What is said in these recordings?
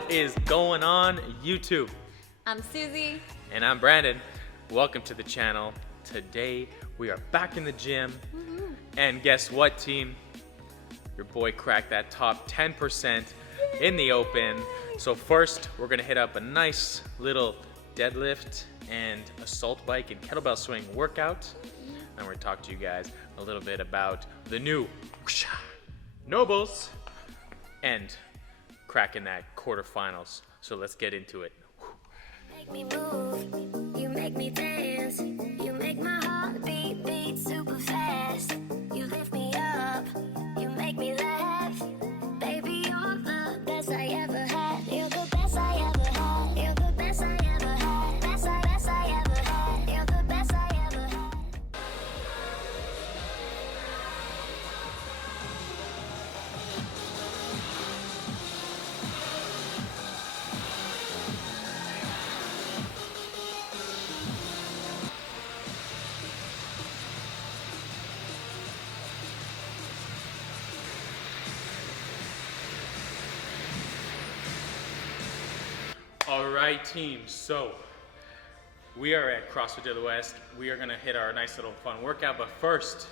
What is going on, YouTube? I'm Susie. And I'm Brandon. Welcome to the channel. Today we are back in the gym. And guess what, team? Your boy cracked that top 10% in the open. So first, we're gonna hit up a nice little deadlift and assault bike and kettlebell swing workout. And we're gonna talk to you guys a little bit about the new NOBULLs and cracking that quarterfinals. So let's get into it. Make me move, you make me dance, you make my heart beat super fast. You lift me up, you make me laugh. Baby, you're the best I ever had. You're the best I ever had. You're the best I ever had. Best I ever had. You're the best I ever had. All right, team, so we are at CrossFit to the West. We are gonna hit our nice little fun workout, but first,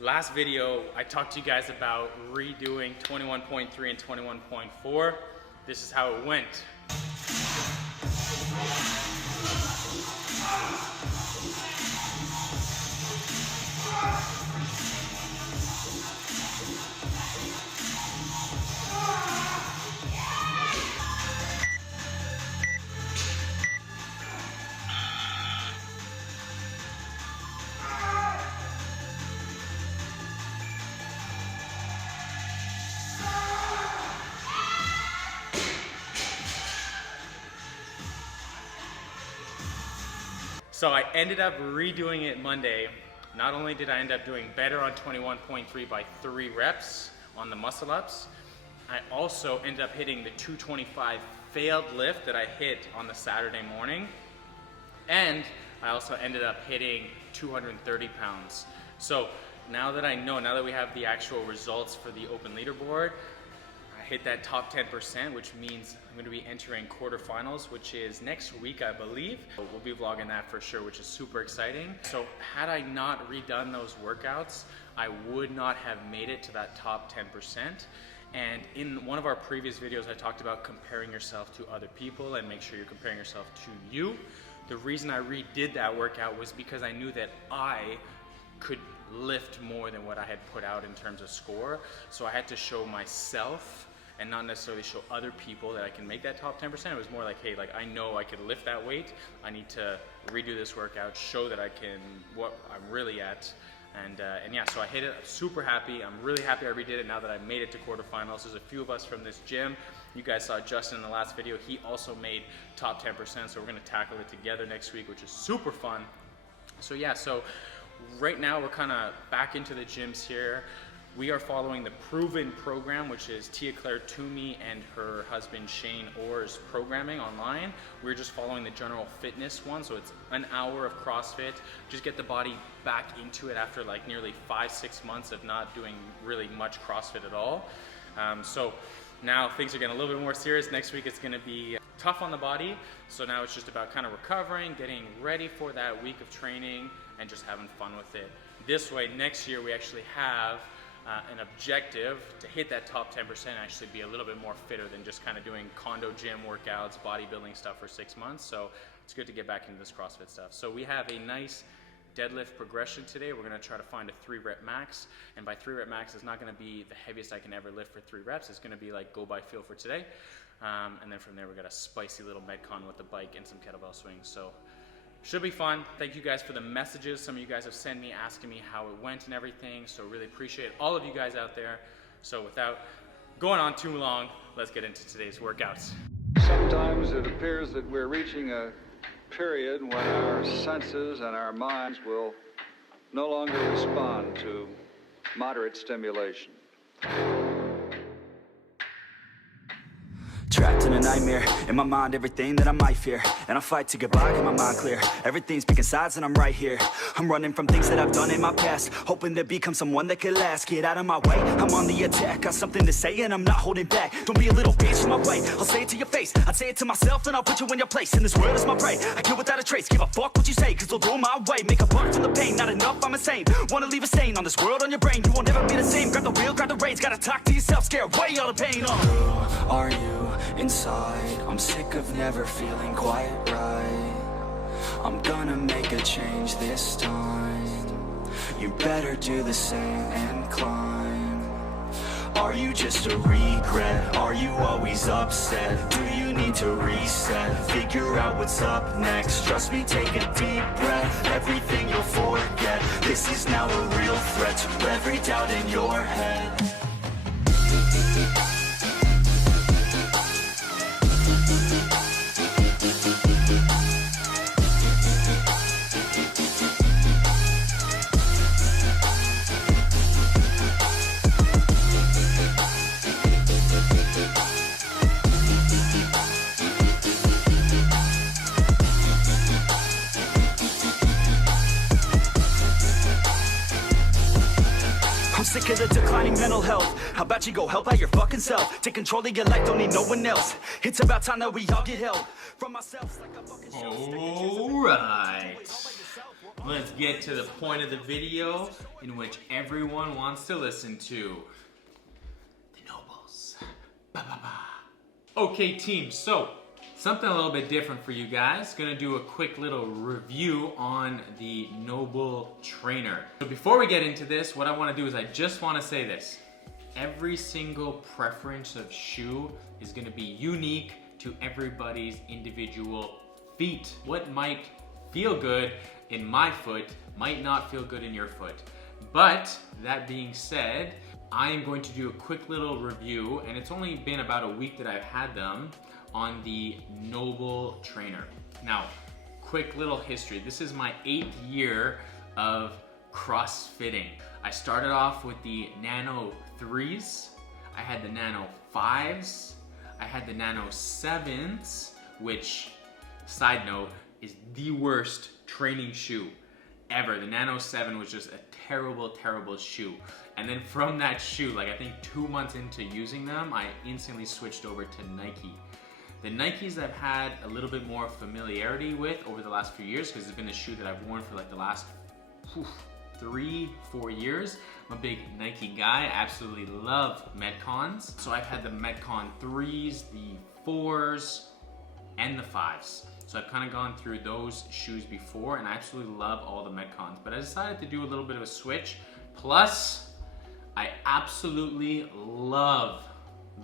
last video, I talked to you guys about redoing 21.3 and 21.4. This is how it went. So I ended up redoing it Monday. Not only did I end up doing better on 21.3 by 3 reps on the muscle ups, I also ended up hitting the 225 failed lift that I hit on the Saturday morning. And I also ended up hitting 230 pounds. So now that I know, now that we have the actual results for the open leaderboard, I hit that top 10%, which means I'm going to be entering quarterfinals, which is next week, I believe. We'll be vlogging that for sure, which is super exciting. So had I not redone those workouts, I would not have made it to that top 10%. And in one of our previous videos, I talked about comparing yourself to other people and make sure you're comparing yourself to you. The reason I redid that workout was because I knew that I could lift more than what I had put out in terms of score. So I had to show myself and not necessarily show other people that I can make that top 10%. It was more like, hey, like I know I could lift that weight. I need to redo this workout, show that I can, what I'm really at. And yeah, so I hit it, I'm super happy. I'm really happy I redid it now that I made it to quarterfinals. There's a few of us from this gym. You guys saw Justin in the last video. He also made top 10%. So we're gonna tackle it together next week, which is super fun. So yeah, so right now we're kind of back into the gyms here. We are following the Proven program, which is Tia Claire Toomey and her husband Shane Orr's programming online. We're just following the general fitness one, so it's an hour of CrossFit. Just get the body back into it after like nearly 5-6 months of not doing really much CrossFit at all. So now things are getting a little bit more serious. Next week it's going to be tough on the body, so now it's just about kind of recovering, getting ready for that week of training, and just having fun with it. This way, next year we actually have an objective to hit that top 10% and actually be a little bit more fitter than just kind of doing condo gym workouts, bodybuilding stuff for 6 months. So it's good to get back into this CrossFit stuff. So we have a nice deadlift progression today. We're going to try to find a 3-rep max. And by 3-rep max, it's not going to be the heaviest I can ever lift for 3 reps. It's going to be like go by feel for today. And then from there, we got a spicy little Metcon with the bike and some kettlebell swings. So should be fun. Thank you guys for the messages. Some of you guys have sent me asking me how it went and everything. So really appreciate all of you guys out there. So without going on too long, let's get into today's workouts. Sometimes it appears that we're reaching a period when our senses and our minds will no longer respond to moderate stimulation. Trapped in a nightmare, in my mind everything that I might fear. And I fight to get by, get my mind clear. Everything's picking sides and I'm right here. I'm running from things that I've done in my past, hoping to become someone that could last. Get out of my way, I'm on the attack. Got something to say and I'm not holding back. Don't be a little bitch in my way, I'll say it to your face. I'd say it to myself and I'll put you in your place. And this world is my prey, I kill without a trace. Give a fuck what you say, cause they'll do my way. Make a buck from the pain, not enough, I'm insane. Wanna leave a stain on this world, on your brain. You won't ever be the same, grab the wheel, grab the reins. Gotta talk to yourself, scare away all the pain. Who are you inside? I'm sick of never feeling quite right. I'm gonna make a change this time. You better do the same and climb. Are you just a regret? Are you always upset? Do you need to reset? Figure out what's up next. Trust me, take a deep breath. Everything you'll forget. This is now a real threat to every doubt in your head. I'm sick of the declining mental health. How about you go help out your fucking self? Take control of your life, don't need no one else. It's about time that we all get help from ourselves like a fucking show. Alright, let's get to the point of the video in which everyone wants to listen to. The Nobulls. Ba ba ba. Okay team, so something a little bit different for you guys. Gonna do a quick little review on the NOBULL Trainer. So before we get into this, what I wanna do is I just wanna say this. Every single preference of shoe is gonna be unique to everybody's individual feet. What might feel good in my foot might not feel good in your foot. But that being said, I am going to do a quick little review, and it's only been about a week that I've had them, on the NOBULL Trainer. Now, quick little history. This is my 8th year of CrossFitting. I started off with the Nano 3s, I had the Nano 5s, I had the Nano 7s, which, side note, is the worst training shoe ever. The Nano 7 was just a terrible, terrible shoe. And then from that shoe, like I think 2 months into using them, I instantly switched over to Nike. The Nikes I've had a little bit more familiarity with over the last few years because it's been a shoe that I've worn for like the last 3-4 years. I'm a big Nike guy. I absolutely love Metcons. So I've had the Metcon 3s, the 4s, and the 5s. So I've kind of gone through those shoes before and I absolutely love all the Metcons. But I decided to do a little bit of a switch. Plus, I absolutely love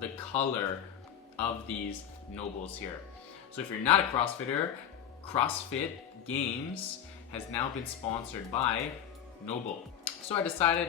the color of these NOBULLs here. So if you're not a CrossFitter, CrossFit Games has now been sponsored by NOBULL. So I decided,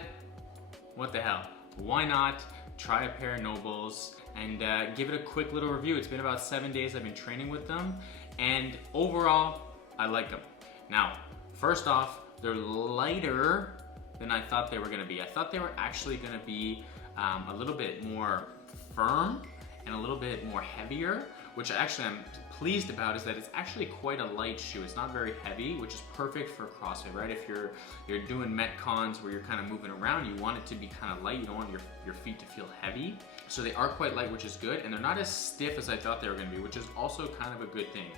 what the hell, why not try a pair of NOBULLs and give it a quick little review. It's been about 7 days I've been training with them, and overall, I like them. Now, first off, they're lighter than I thought they were gonna be. I thought they were actually gonna be a little bit more firm and a little bit more heavier, which actually I'm pleased about is that it's actually quite a light shoe. It's not very heavy, which is perfect for CrossFit, right? If you're doing Metcons where you're kind of moving around, you want it to be kind of light. You don't want your feet to feel heavy. So they are quite light, which is good, and they're not as stiff as I thought they were gonna be, which is also kind of a good thing.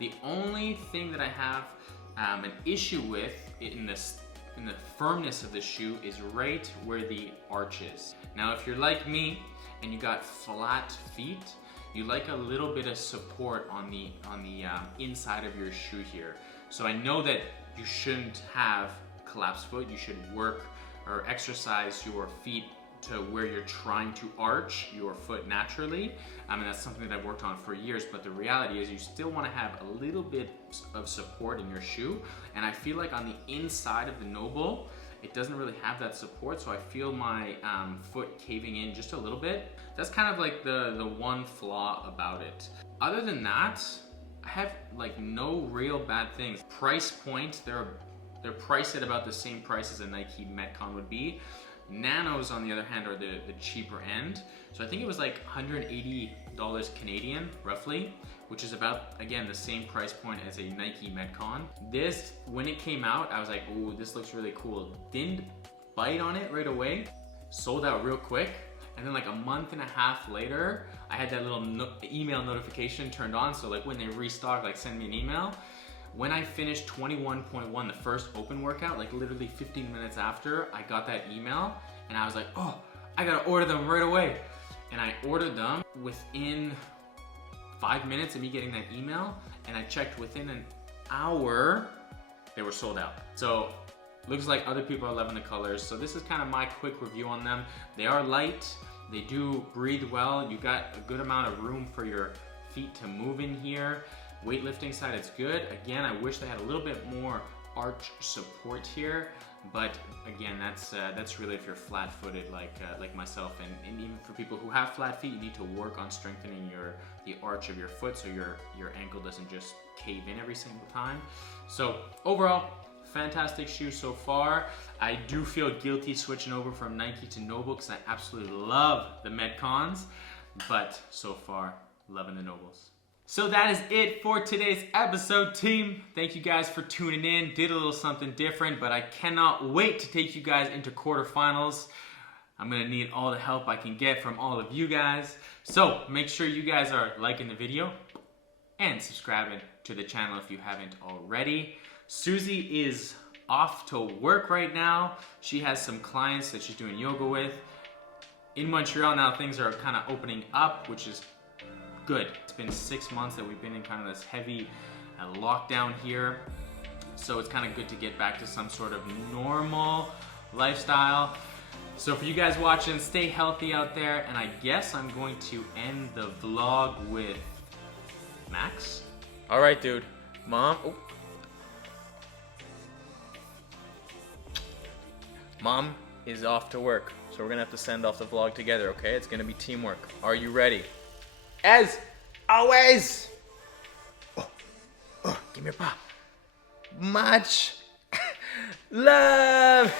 The only thing that I have an issue with in the firmness of the shoe is right where the arch is. Now, if you're like me, and you got flat feet, you like a little bit of support on the inside of your shoe here. So I know that you shouldn't have collapsed foot. You should work or exercise your feet to where you're trying to arch your foot naturally. I mean, that's something that I've worked on for years, but the reality is you still want to have a little bit of support in your shoe. And I feel like on the inside of the NOBULL, it doesn't really have that support, so I feel my foot caving in just a little bit. That's kind of like the one flaw about it. Other than that, I have like no real bad things. Price point, they're priced at about the same price as a Nike Metcon would be. Nanos, on the other hand, are the cheaper end. So I think it was like $180 Canadian, roughly, which is about, again, the same price point as a Nike Metcon. This, when it came out, I was like, ooh, this looks really cool. Didn't bite on it right away, sold out real quick. And then like a month and a half later, I had that little email notification turned on. So like when they restock, like send me an email. When I finished 21.1, the first open workout, like literally 15 minutes after, I got that email and I was like, oh, I gotta order them right away. And I ordered them within 5 minutes of me getting that email, and I checked within an hour, they were sold out. So looks like other people are loving the colors. So this is kind of my quick review on them. They are light, they do breathe well. You got a good amount of room for your feet to move in here. Weightlifting side, it's good. Again, I wish they had a little bit more arch support here, but again, that's really if you're flat-footed like myself, and even for people who have flat feet, you need to work on strengthening the arch of your foot so your ankle doesn't just cave in every single time. So overall, fantastic shoe so far. I do feel guilty switching over from Nike to NOBULL because I absolutely love the Metcons, but so far, loving the NOBULLs. So that is it for today's episode, team. Thank you guys for tuning in. Did a little something different, but I cannot wait to take you guys into quarterfinals. I'm gonna need all the help I can get from all of you guys. So make sure you guys are liking the video and subscribing to the channel if you haven't already. Susie is off to work right now. She has some clients that she's doing yoga with. In Montreal now, things are kind of opening up, which is good. It's been 6 months that we've been in kind of this heavy lockdown here. So it's kind of good to get back to some sort of normal lifestyle. So for you guys watching, stay healthy out there. And I guess I'm going to end the vlog with Max. All right, dude. Mom. Oh. Mom is off to work. So we're gonna have to send off the vlog together, okay? It's gonna be teamwork. Are you ready? As always, give me a pop. Much love.